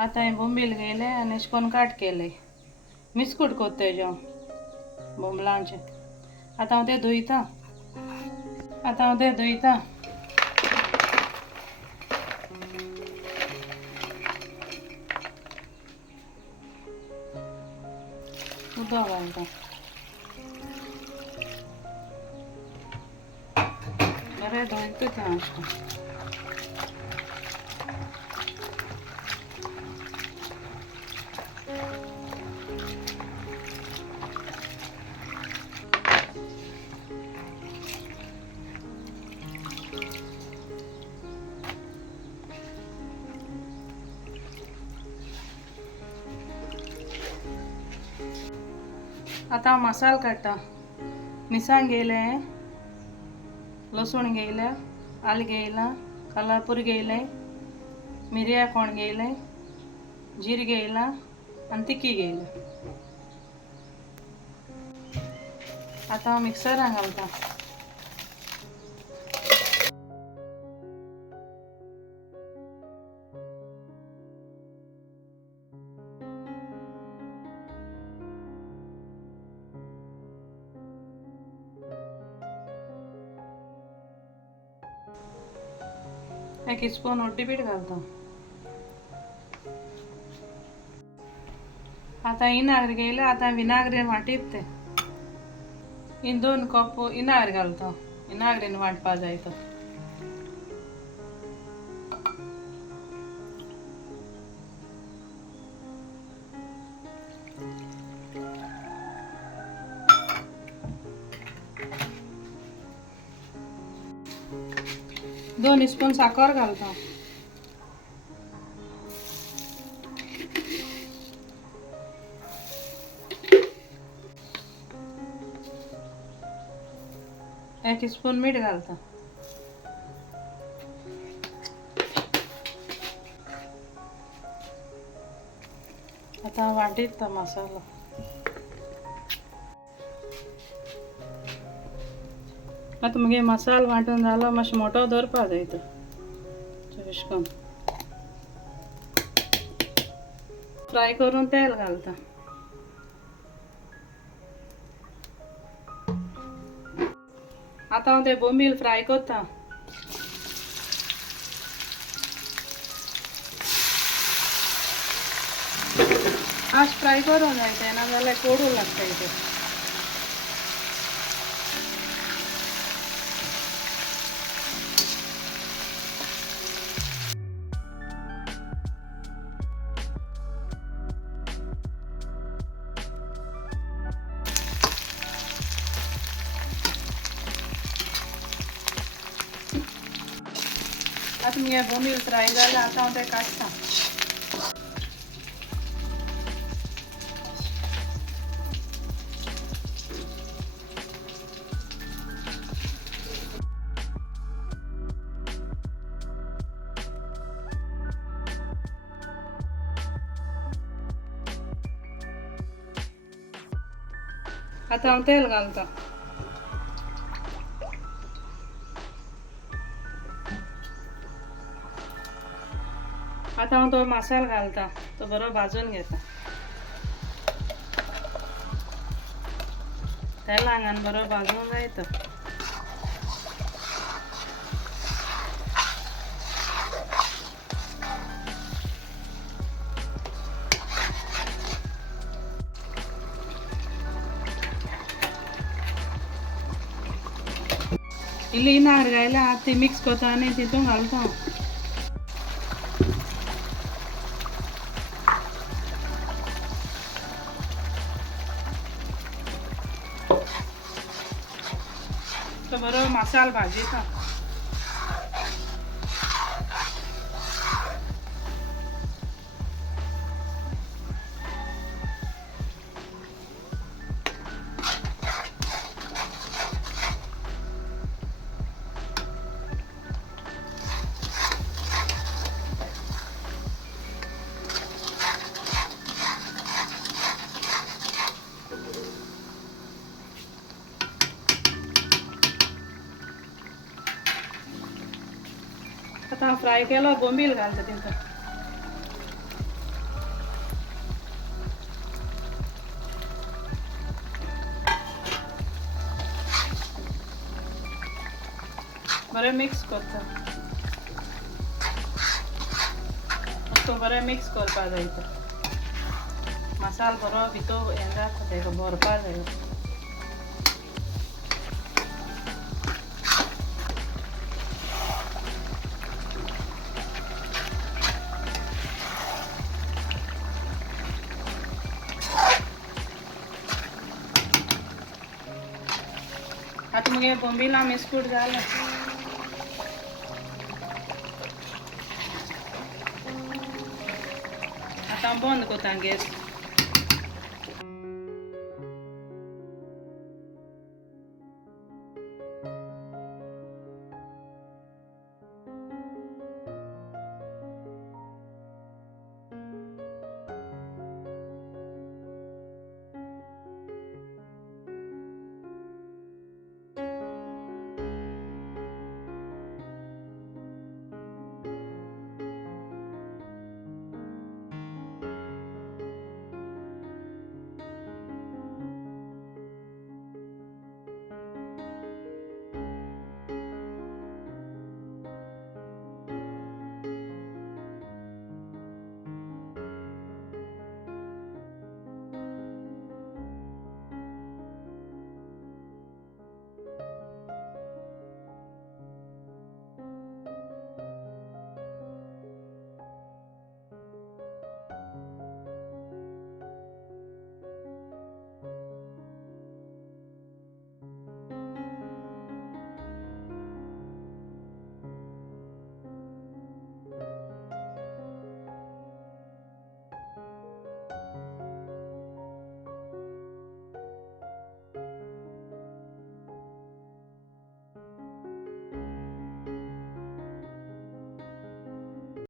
आता हे बोंबील गेले आणि कोण काट केले मिस्कूट कोत्ते जो बोंबलांचे आता हांव ते धुयता उदक घालता बरें धुयता तें अशें आता मसाला काडटा मिरसांग घेयले लसूण घेयले आलं घेयला कलरपूर घेयले मिरयां कोण घेयले जीर घेयला आनी तिखी घेयला आता मिक्सरान घालता एक स्पून हळदी पीठ घालता आता इनाग्री घेयले आता विनाग्रीन वांटीत ते इन 2 कप इनाग्री घालता इनाग्रीन वांटपा जाय तो दोन स्पून साखर घालता एक स्पून मीठ घालता आता वांटीत मसाला आता मगे मसाला वांटून जालो मातशें मोठो दवरपा जाय तो अशें करून फ्राय करून तेल घालता आता हांव ते बोंबील फ्राय करता आज फ्राय करूंक जाय ते नाजाल्यार कोडू लागता ते आता मी बोंबील फ्राय जाले आता हांव ते काडटा आता हांव तेल घालता आता हांव तो मसाला घालता तो बरो भाजून घेता तेलान बरो भाजून जाय तो इल्ली इनाग्री घायला आतां ती मिक्स करता आनी तितून घालता तो बरो मसाला भाजयता आता फ्राय केलो बोंबील घालता तितून बरें मिक्स करता. तो बरें मिक्स करपा जाय. मसालो बरो भितर हें जाता तेका भरपा जाय. आता मग बोंबिला मिस्कूट झालं. आता बंद करता गॅस.